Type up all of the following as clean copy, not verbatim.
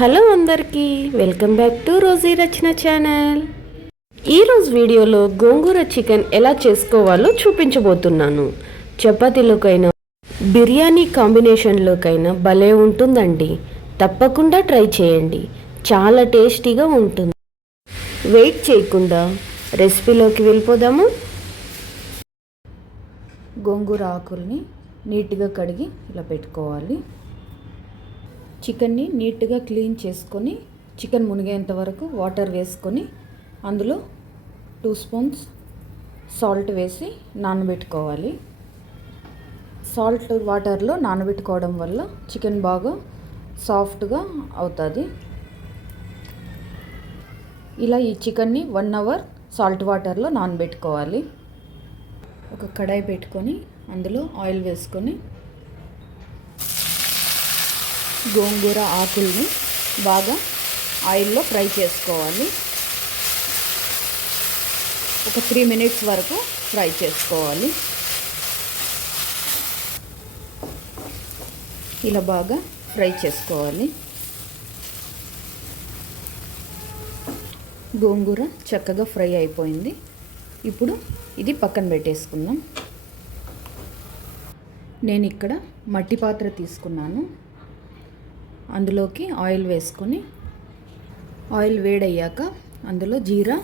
Hello అందరికీ, welcome back to Roji Rachana channel. ఈరోజు వీడియోలో గోంగూర చికెన్ ఎలా చేసుకోవాలో చూపించబోతున్నాను. చపాతీలోకైనా బిర్యానీ కాంబినేషన్లోకైనా భలే ఉంటుందండి. తప్పకుండా ట్రై చేయండి, చాలా టేస్టీగా ఉంటుంది. వెయిట్ చేయకుండా రెసిపీలోకి వెళ్ళిపోదాము. గోంగూర ఆకుల్ని నీట్గా కడిగి ఇలా పెట్టుకోవాలి. చికెన్ని నీట్గా క్లీన్ చేసుకొని చికెన్ మునిగేంత వరకు వాటర్ వేసుకొని అందులో 2 స్పూన్స్ సాల్ట్ వేసి నానబెట్టుకోవాలి. సాల్ట్ వాటర్లో నానబెట్టుకోవడం వల్ల చికెన్ బాగా సాఫ్ట్గా అవుతుంది. ఇలా ఈ చికెన్ని 1 అవర్ సాల్ట్ వాటర్లో నానబెట్టుకోవాలి. ఒక కడాయి పెట్టుకొని అందులో ఆయిల్ వేసుకొని గోంగూర ఆకుల్ని బాగా ఆయిల్లో ఫ్రై చేసుకోవాలి. ఒక 3 మినిట్స్ వరకు ఫ్రై చేసుకోవాలి. ఇలా బాగా ఫ్రై చేసుకోవాలి. గోంగూర చక్కగా ఫ్రై అయిపోయింది. ఇప్పుడు ఇది పక్కన పెట్టేసుకుందాం. నేను ఇక్కడ మట్టి పాత్ర తీసుకున్నాను. అందులోకి ఆయిల్ వేసుకొని ఆయిల్ వేడయ్యాక అందులో జీరా,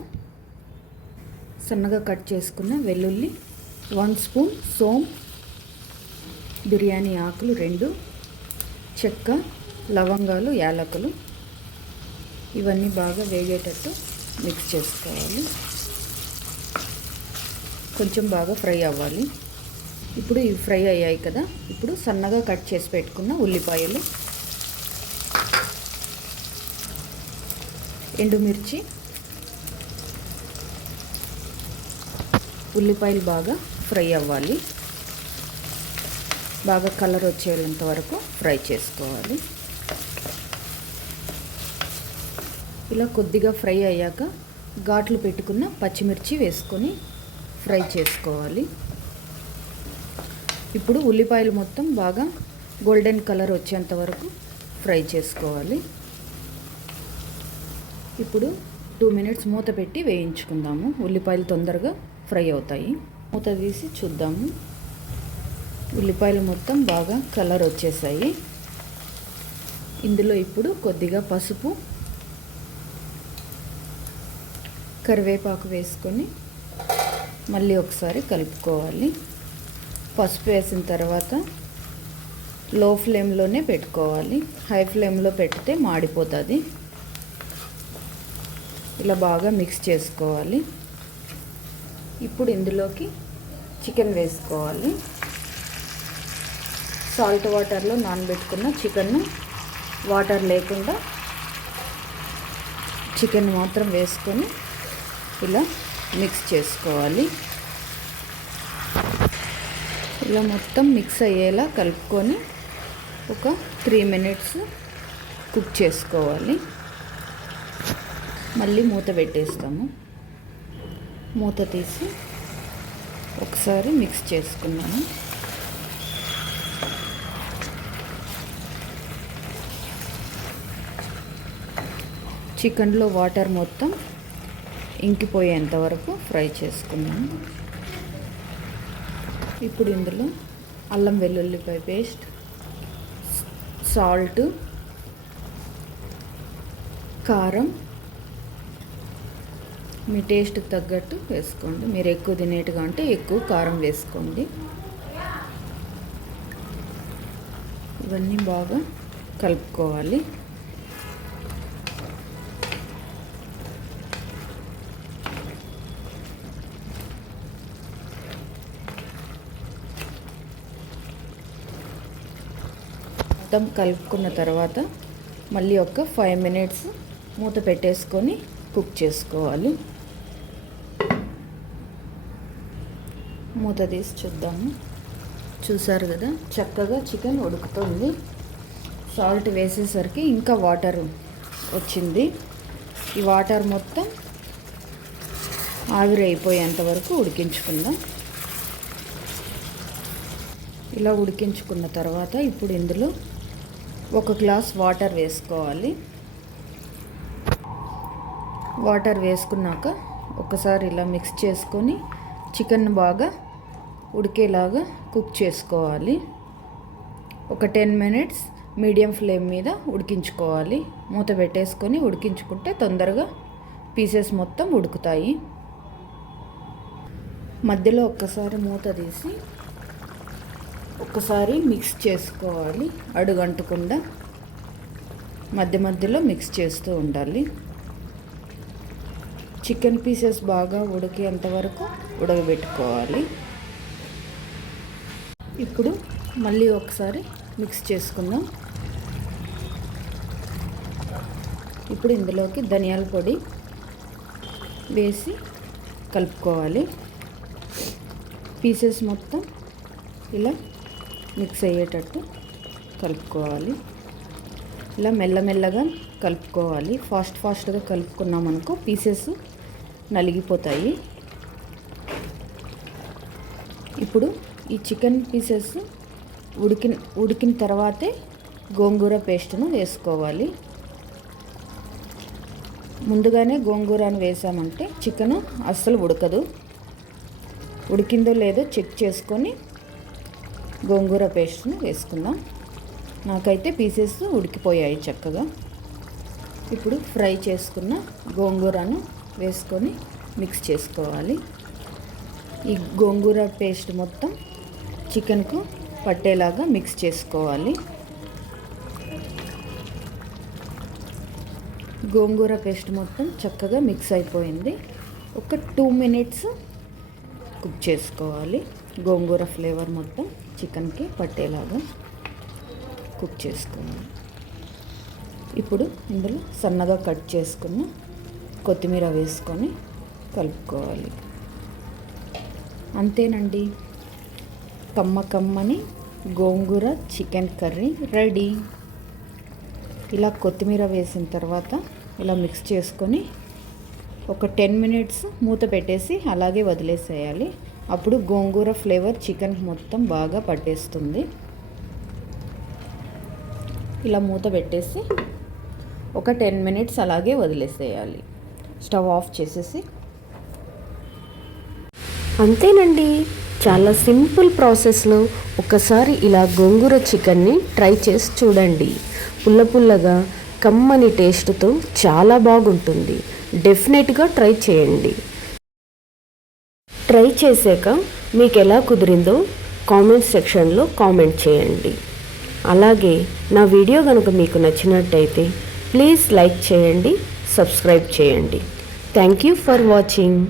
సన్నగా కట్ చేసుకున్న వెల్లుల్లి, 1 స్పూన్ సోంపు, బిర్యానీ ఆకులు 2, చెక్క, లవంగాలు, యాలకులు ఇవన్నీ బాగా వేగేటట్టు మిక్స్ చేసుకోవాలి. కొంచెం బాగా ఫ్రై అవ్వాలి. ఇప్పుడు ఇవి ఫ్రై అయ్యాయి కదా, ఇప్పుడు సన్నగా కట్ చేసి పెట్టుకున్న ఉల్లిపాయలు, ఎండుమిర్చి, ఉల్లిపాయలు బాగా ఫ్రై అవ్వాలి. బాగా కలర్ వచ్చేంత వరకు ఫ్రై చేసుకోవాలి. ఇలా కొద్దిగా ఫ్రై అయ్యాక ఘాట్లు పెట్టుకున్న పచ్చిమిర్చి వేసుకొని ఫ్రై చేసుకోవాలి. ఇప్పుడు ఉల్లిపాయలు మొత్తం బాగా గోల్డెన్ కలర్ వచ్చేంత వరకు ఫ్రై చేసుకోవాలి. ఇప్పుడు 2 మినిట్స్ మూత పెట్టి వేయించుకుందాము. ఉల్లిపాయలు తొందరగా ఫ్రై అవుతాయి. మూత తీసి చూద్దాము. ఉల్లిపాయలు మొత్తం బాగా కలర్ వచ్చేసాయి. ఇందులో ఇప్పుడు కొద్దిగా పసుపు, కరివేపాకు వేసుకొని మళ్ళీ ఒకసారి కలుపుకోవాలి. పసుపు వేసిన తర్వాత లో ఫ్లేమ్లోనే పెట్టుకోవాలి. హై ఫ్లేమ్లో పెడితే మాడిపోతుంది. ఇలా బాగా మిక్స్ చేసుకోవాలి. ఇప్పుడు ఇందులోకి చికెన్ వేసుకోవాలి. సాల్ట్ వాటర్లో నానబెట్టుకున్న చికెన్ను వాటర్ లేకుండా చికెన్ మాత్రం వేసుకొని ఇలా మిక్స్ చేసుకోవాలి. ఇలా మొత్తం మిక్స్ అయ్యేలా కలుపుకొని ఒక 3 మినిట్స్ కుక్ చేసుకోవాలి. మళ్ళీ మూత పెట్టేస్తాము. మూత తీసి ఒకసారి మిక్స్ చేసుకున్నాము. చికెన్లో వాటర్ మొత్తం ఇంకిపోయేంత వరకు ఫ్రై చేసుకున్నాము. ఇప్పుడు ఇందులో అల్లం వెల్లుల్లిపాయ పేస్ట్, సాల్ట్, కారం మీ టేస్ట్కి తగ్గట్టు వేసుకోండి. మీరు ఎక్కువ తినేట్టుగా అంటే ఎక్కువ కారం వేసుకోండి. ఇవన్నీ బాగా కలుపుకోవాలి. మొత్తం కలుపుకున్న తర్వాత మళ్ళీ ఒక 5 మినిట్స్ మూత పెట్టేసుకొని కుక్ చేసుకోవాలి. మూత తీసి చూద్దాము. చూసారు కదా, చక్కగా చికెన్ ఉడుకుతుంది. సాల్ట్ వేసేసరికి ఇంకా వాటర్ వచ్చింది. ఈ వాటర్ మొత్తం ఆవిరి అయిపోయేంత వరకు ఉడికించుకుందాం. ఇలా ఉడికించుకున్న తర్వాత ఇప్పుడు ఇందులో 1 గ్లాస్ వాటర్ వేసుకోవాలి. వాటర్ వేసుకున్నాక ఒకసారి ఇలా మిక్స్ చేసుకొని చికెన్ బాగా ఉడికేలాగా కుక్ చేసుకోవాలి. ఒక 10 మినిట్స్ మీడియం ఫ్లేమ్ మీద ఉడికించుకోవాలి. మూత పెట్టేసుకొని ఉడికించుకుంటే తొందరగా పీసెస్ మొత్తం ఉడుకుతాయి. మధ్యలో ఒక్కసారి మూత తీసి ఒక్కసారి మిక్స్ చేసుకోవాలి. అడుగంటకుండా మధ్య మధ్యలో మిక్స్ చేస్తూ ఉండాలి. చికెన్ పీసెస్ బాగా ఉడికేంత వరకు ఉడకబెట్టుకోవాలి. ఇప్పుడు మళ్ళీ ఒకసారి మిక్స్ చేసుకుందాం. ఇప్పుడు ఇందులోకి ధనియాల పొడి వేసి కలుపుకోవాలి. పీసెస్ మొత్తం ఇలా మిక్స్ అయ్యేటట్టు కలుపుకోవాలి. ఇలా మెల్లమెల్లగా కలుపుకోవాలి. ఫాస్ట్గా కలుపుకున్నామనుకో పీసెస్ నలిగిపోతాయి. ఇప్పుడు ఈ చికెన్ పీసెస్ ఉడికిన తర్వాతే గోంగూర పేస్ట్ను వేసుకోవాలి. ముందుగానే గోంగూరను వేసామంటే చికెన్ అస్సలు ఉడకదు. ఉడికిందో లేదో చెక్ చేసుకొని గోంగూర పేస్ట్ను వేసుకుందాం. నాకైతే పీసెస్ ఉడికిపోయాయి చక్కగా. ఇప్పుడు ఫ్రై చేసుకున్న గోంగూరను వేసుకొని మిక్స్ చేసుకోవాలి. ఈ గోంగూర పేస్ట్ మొత్తం చికెన్కు పట్టేలాగా మిక్స్ చేసుకోవాలి. గోంగూర పేస్ట్ మొత్తం చక్కగా మిక్స్ అయిపోయింది. ఒక 2 మినిట్స్ కుక్ చేసుకోవాలి. గోంగూర ఫ్లేవర్ మొత్తం చికెన్కి పట్టేలాగా కుక్ చేసుకోవాలి. ఇప్పుడు ఇందులో సన్నగా కట్ చేసుకున్న కొత్తిమీర వేసుకొని కలుపుకోవాలి. అంతేనండి, కమ్మని గోంగూర చికెన్ కర్రీ రెడీ. ఇలా కొత్తిమీర వేసిన తర్వాత ఇలా మిక్స్ చేసుకొని ఒక 10 మినిట్స్ మూత పెట్టేసి అలాగే వదిలేసేయాలి. అప్పుడు గోంగూర ఫ్లేవర్ చికెన్ మొత్తం బాగా పట్టేస్తుంది. ఇలా మూత పెట్టేసి ఒక 10 మినిట్స్ అలాగే వదిలేసేయాలి. స్టవ్ ఆఫ్ చేసేసి. అంతేనండి, చాలా సింపుల్ ప్రాసెస్లో ఒకసారి ఇలా గోంగూర చికెన్ని ట్రై చేసి చూడండి. పుల్లగా కమ్మని టేస్ట్తో చాలా బాగుంటుంది. డెఫినెట్గా ట్రై చేయండి. ట్రై చేశాక మీకు ఎలా కుదిరిందో కామెంట్ సెక్షన్లో కామెంట్ చేయండి. అలాగే నా వీడియో కనుక మీకు నచ్చినట్టయితే ప్లీజ్ లైక్ చేయండి, సబ్స్క్రైబ్ చేయండి. Thank you for watching.